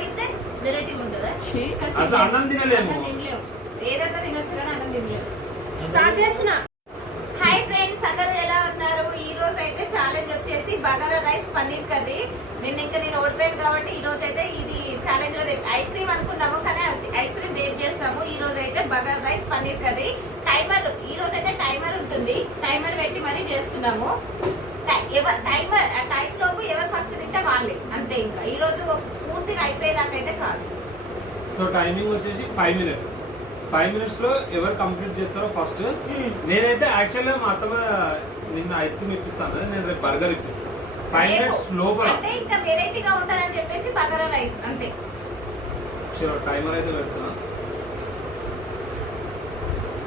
తింటే వెరైటీ ఉంటుందా? అన్నం తినలేము. ఏదన్నా తినొచ్చు కానీ అన్నం తినలేము. స్టార్ట్ చేస్తున్నా. హాయ్ ఫ్రెండ్స్, అందరూ ఎలా ఉన్నారు? ఈ రోజు అయితే ఛాలెంజ్ వచ్చేసి బగారా రైస్ పన్నీర్ కర్రీ. నేను ఓడిపోయాను కాబట్టి ఈ రోజు అయితే ఇది ఛాలెంజ్ లో ఐస్ క్రీమ్ అనుకున్నాము, కానీ ఐస్ క్రీమ్ బేక్ చేస్తాము. ఈ రోజు అయితే bagara rice paneer curry. Timer ఈ రోజు అయితే టైమర్ ఉంటుంది, టైమర్ పెట్టి మరీ చేస్తున్నాము. టైం లోపు ఎవరు ఫస్ట్ తింటే వాళ్ళే, అంతే. ఇంకా ఈ రోజు పూర్తిగా అయిపోయేదాకైతే కాదు. సో టైమింగ్ వచ్చేసి 5 minutes. 5 minutes లో ఎవరు కంప్లీట్ చేస్తారో ఫస్ట్. నేనైతే యాక్చువల్గా మా అత్తమ్మ నిన్న ఐస్ క్రీమ్ ఇప్పిస్తాను, నేను రేపు బర్గర్ ఇప్పిస్తాను. 5 minutes లోపల అంటే ఇంకా వెరైటీగా ఉంటదని చెప్పేసి బగారా రైస్ అంతే. చలో టైమర్ అయితే పెడుతున్నా.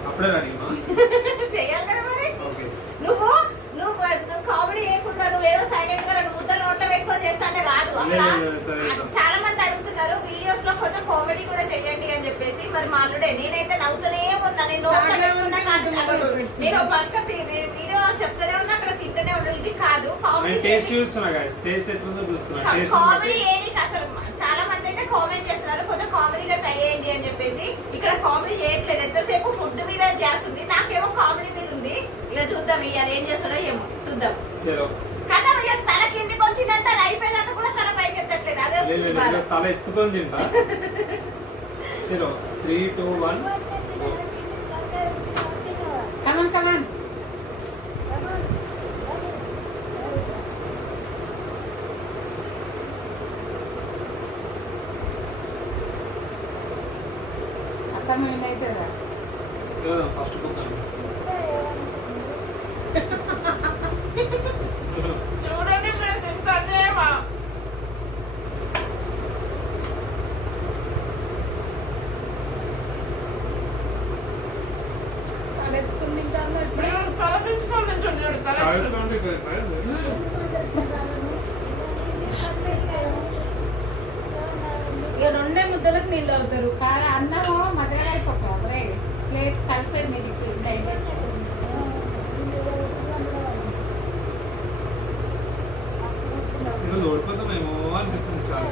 అప్పుడే రెడీ చేయాలి కదా మరి. నువ్వు కామెడీ చేయకుండా నువ్వేదో సైలెంట్ గా 2 ముద్దలు నోట్లో పెట్టుకొని చేస్తా అంటే కాదు. చాలా మంది అడుగుతున్నారు వీడియోస్ లో కొంచెం కామెడీ కూడా చేయండి అని చెప్పేసి. మరి మా అల్లుడే నేనైతే నవ్వుతూనే ఉన్నా, నేను నోట్లో పెట్టుకున్నా కాదు, నేను పక్క వీడియో చెప్తూనే ఉన్నా, అక్కడ తింటూనే ఉన్నా. ఇది కాదు కామెడీ కామెడీ ఏది అసలు. చాలా మంది అయితే కామెంట్ చేస్తున్నారు కొంచెం కామెడీగా ట్రై చేయండి అని చెప్పేసి. ఇక్కడ కామెడీ చేయట్లేదు, ఎంతసేపు ఫుడ్ మీద గ్యాస్ ఉంది, నాకేమో కామెడీ మీద ఉంది. ఇక చూద్దాం ఇవాళ ఏం చేస్తాడో ఏమో చూద్దాం కదా. తల కిందికి వచ్చిందంటే అది అయిపోయేదాకా కూడా తల పైకి ఎత్తట్లేదు, అదే తల ఎత్తుకొని తింటా. 3, 2, 1 కమాన్. అయితే ఫస్ట్ బుక్ అండి చూడండి ఫ్రెండ్స్, ఎంత అన్యాయమా. ఇక 2 ముద్దలకు నీళ్ళు అవుతారు. కానీ అన్నము మధ్యలో అయిపోతుంది. ప్లేట్ కలిపేది మీది సైడ్ ఈరోజు ఓడిపోతామేమో అనిపిస్తుంది. చాలా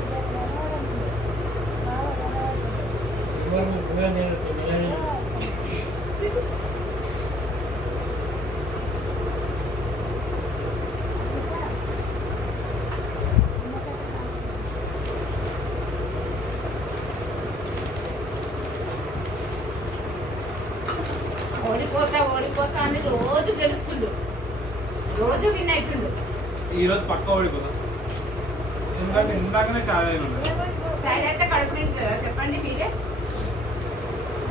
ఓడిపోతా అని రోజు గెలుస్తుండు, రోజు విన్ అవుతుండు. ఈ రోజు పక్క ఓడిపోతాం, ఎందుకంటే ఇందాకనే చాయ్ అయితే కడుపు తింటుందా చెప్పండి మీరే.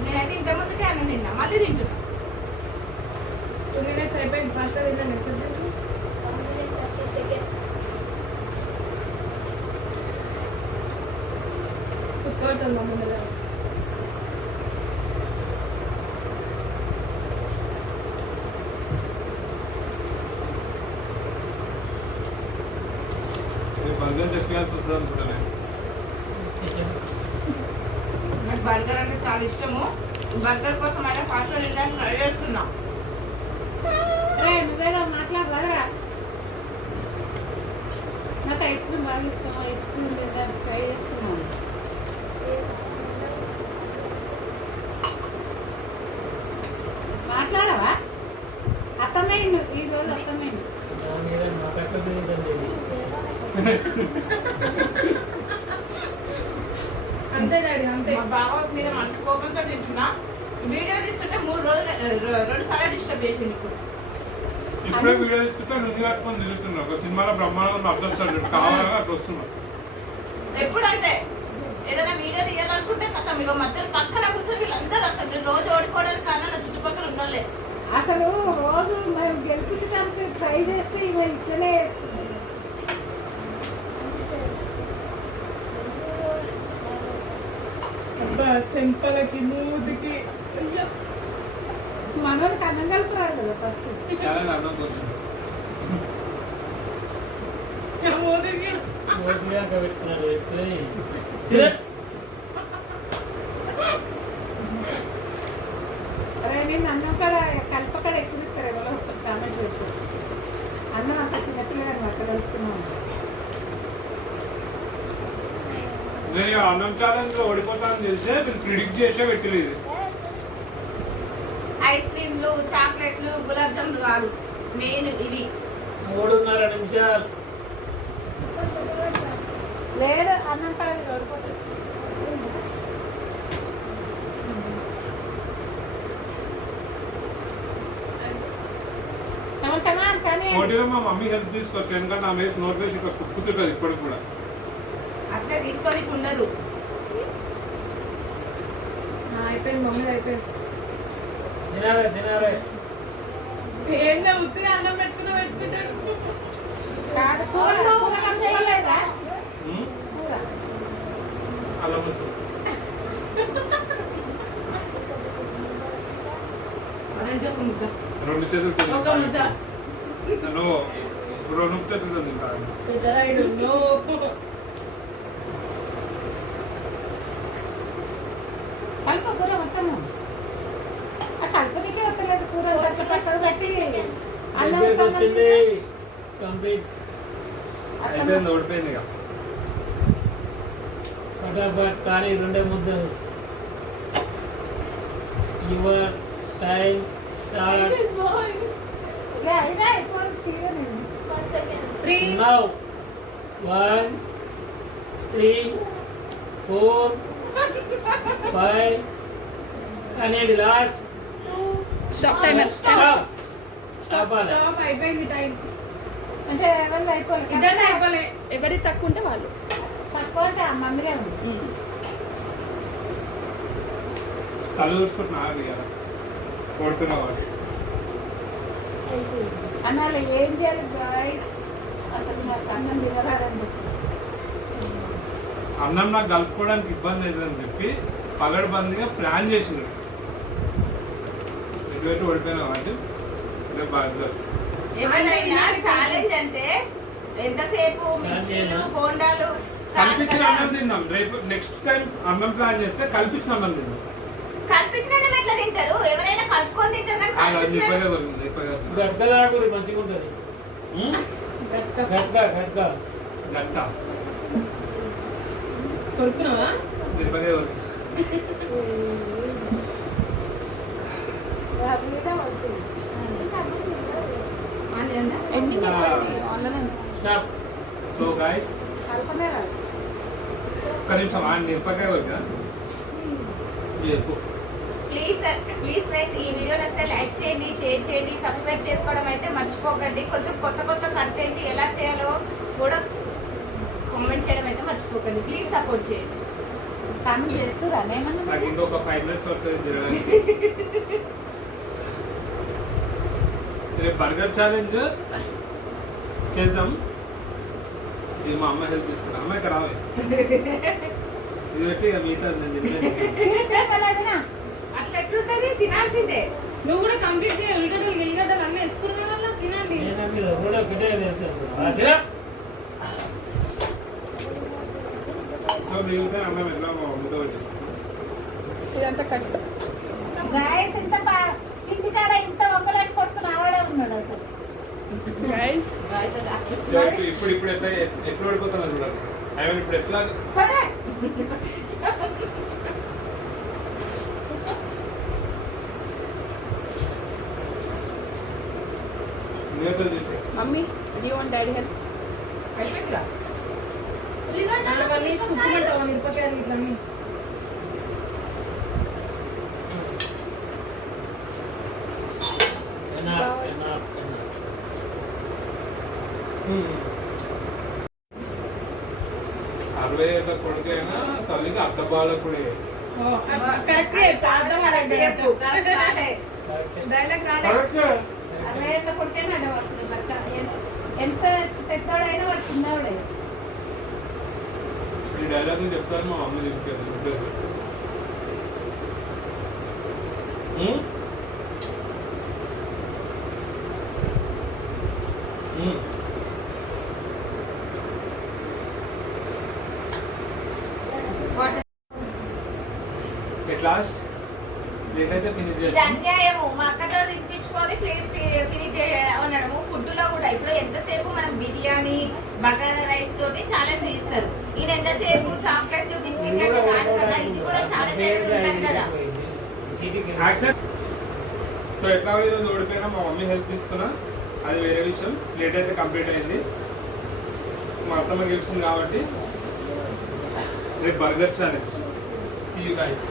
నేనైతే ఇంత ముందుకే అన్నం తిన్నా, మళ్ళీ తింటున్నా. 2 minutes అయిపోయింది, ఫస్ట్ తిన్నా. Next 30 seconds. కుక్కవుతుంది మమ్మల్ని. బర్గర్ తెప్పించాల్సి వస్తుంది అనుకుంటా. నాకు బర్గర్ అంటే చాలా ఇష్టము. బర్గర్ కోసం అయినా ఫాస్ట్గా తినడానికి ట్రై చేస్తున్నా. నువ్వేదో మాట్లాడరా. నాకు ఐస్ క్రీమ్ బాగా ఇష్టం, ఐస్ క్రీమ్ ట్రై చేస్తున్నాను. మాట్లాడవా? అర్థమైంది ఈరోజు, అర్థమైంది. అంతే డాడీ, అంతే. మా బావ మీద మనసు కోపంతో తింటున్నా. వీడియో తీస్తుంటే 2 సార్లు డిస్టర్బ్ చేసింది. ఇప్పుడే వీడియో తీస్తుంటే నువ్వు కట్టుకొని తిరుగుతున్నా. ఒక సినిమాలో బ్రహ్మాండం అర్థిస్తాడు, కావాలని అట్లా వస్తున్నా. ఎప్పుడైతే ఏదైనా వీడియో తీయాలనుకుంటే కథం ఇక మధ్యలో పక్కన కూర్చొని వీళ్ళందరూ అసలు రోజు ఓడిపోవడానికి కారణం నా చుట్టుపక్కల ఉన్నోళ్ళే. అసలు రోజు మేము గెలిపించడానికి ట్రై చేస్తే ఇవి ఇట్లనే వేస్తుంది. చెంపలకి మూతికి మనోడికి అన్నం కలుపురాదు కదా ఫస్ట్. నేను అన్నం కూడా కలపక్కడ ఎక్కువ ఎవరో ఒక కామెంట్ పెట్టు. అన్నం అంత చిన్నపిల్లగా అక్కడ కలుపుతున్నాను. నేను అన్నం ఛాలెంజ్ లో ఓడిపోతానని తెలిసే మీరు ప్రిడిక్ట్ చేసే పెట్టలేదు. ఐస్ క్రీమ్లు, చాక్లెట్లు, గులాబ్ జాములు కాదు, మెయిన్ ఇవి. 3:30 నిమిషాలు. లేదు అన్నం కాదు ఓడిపోతుంది. కానీ పోటీలో మా మమ్మీ హెల్ప్ తీసుకోవచ్చు, ఎందుకంటే ఆమె వేసి నోట్ వేసి ఇక్కడ కుక్కుతుంటది ఇప్పటికి కూడా. అట్లా తీసుకొని ఉండదు. అయిపోయింది మమ్మీ అయిపోయింది. తినాలే ఏంటో ఉత్తిగా అన్నం పెట్టుకుని పెట్టుకుంటాడు. కాదు కూర చేయలేదా? అలా ముందు రెండు చేతులు తిన్నాను. రెండు చేతులు తింటాను. కలుపు కూర మొత్తం కలుపునికే వస్తలేదు కూర పెట్టి వచ్చింది కంప్లీట్. అయిపోయింది, ఓడిపోయింది ఇక. ఫటాఫట్ కానీ 2 ముద్దలు. Your time start now. 1 3 4 5 కానీ లాస్ట్ స్టాప్ టైమర్. స్టాప్ అయిపోయింది టైం. అంటే ఎవరు అయిపోలేదు, ఇద్దరు అయిపోలే. ఎవరి తక్కువ ఉంటే వాళ్ళు తక్కువ అంటే ఆ మమ్మీలే ఉంది. తల చూసుకుంటున్నా ఓడిపోయిన వాళ్ళు. అన్నాళ్ళు ఏం చేయాలి గాయస్, అసలు నాకు అన్నం దిగరాదని చెప్పి అన్నం నాకు కలుపుకోవడానికి ఇబ్బంది అవుతుందని చెప్పి పగడబందిగా ప్లాన్ చేసింది. ఎటువంటి ఓడిపోయిన వాళ్ళు రేపు బాధ్యత. ఏమైనా ఛాలెంజ్ అంటే ఎంతసేపు మిర్చీలు, బోండాలు కల్పించిన అన్నం తిందాం. రేపు నెక్స్ట్ టైం అన్నం ప్లాన్ చేస్తే కల్పించిన అన్నం తిందాం. కల్పించిన ఎట్లా తింటారు? ఎవరైనా కలుపుకొని తింటారు కానీ కల్పించిన గడ్డలాగురి మంచిగా ఉంటుంది. గట్ట కొడుకున్నావా? నిర్మదే ఎండింగ్ స్టాప్. సో గైస్ కలపనే రాదు. ఒక్క నిమిషం ఆ మిరపకాయ కొరికా చెప్పు. ప్లీజ్ ఫ్రెండ్స్, ఈ వీడియో నచ్చితే లైక్ చేయండి, షేర్ చేయండి, సబ్స్క్రైబ్ చేసుకోవడం అయితే మర్చిపోకండి. కొంచెం కొత్త కంటెంట్ ఎలా చేయాలో కూడా కామెంట్ చేయడం అయితే మర్చిపోకండి. ప్లీజ్ సపోర్ట్ చేయండి. కామెంట్ చేస్తురా? నాకు ఇంకొక 5 minutes పడుతుంది తినడానికి. రేపు బర్గర్ ఛాలెంజ్ చేద్దాం. ఇది మా అమ్మాయి హెల్ప్ తీసుకుంటా. అమ్మాయికి రావే ఇది పెట్టి ఇక మిగతా నేను తినలేదు. అట్లా ఎట్లుంటది? తినాల్సిందే. నువ్వు కూడా కంప్లీట్ చేయ. ఉల్లిగడ్డలు అన్నీ వేసుకున్నా వల్ల తినండి. సో మిగిలితే అన్నం ఎట్లా ముద్ద పెట్టేస్తాను. ఇదంతా కట్ గాయస్. ఇంత ఇంటికాడ ఇంత వంగలాంటి కొడుకుని ఆవాడే ఉన్నాడు అసలు. ఇప్పుడు ఎట్లా ఓడిపోతున్నా చూడండి. ఐ ఇప్పుడు ఎట్లా mummy do you want daddy help? అయిపోయిందిగా. అవన్నీ కుక్కుమంటావా? మిరపకాయలు ఇట్లా అరవై ఏళ్ళ కొడుకైనా తల్లికి అర్థబాలకుడే. కరెక్ట్ డైలాగ్ రాలేదు. అరవై ఏళ్ళ కొడుకైనా ఎంత పెద్దవాడైనా వాడు చిన్నవాడే. ఈ డైలాగ్ చెప్తాను మా అమ్మ చెప్పారు. లాస్ట్ నేనైతే ఫినిష్ ఇది అన్యాయము. మా అక్కతో తినిపించుకొని ఫినిష్ చేయడము. ఫుడ్ లో కూడా ఇప్పుడు ఎంతసేపు మనకు బిర్యానీ, బగారా రైస్ తోటి ఛాలెంజ్ ఇస్తారు. ఈయన ఎంతసేపు చాక్లెట్లు, అనేది ఉంటుంది కదా. యాక్సెప్ట్. సో ఎట్లా ఈరోజు ఓడిపోయినా మా మమ్మీ హెల్ప్ తీసుకున్నా, అది వేరే విషయం. ప్లేట్ అయితే కంప్లీట్ అయింది, మా అత్తమ్మ గెలిచింది కాబట్టి రేపు burger challenge. See you guys.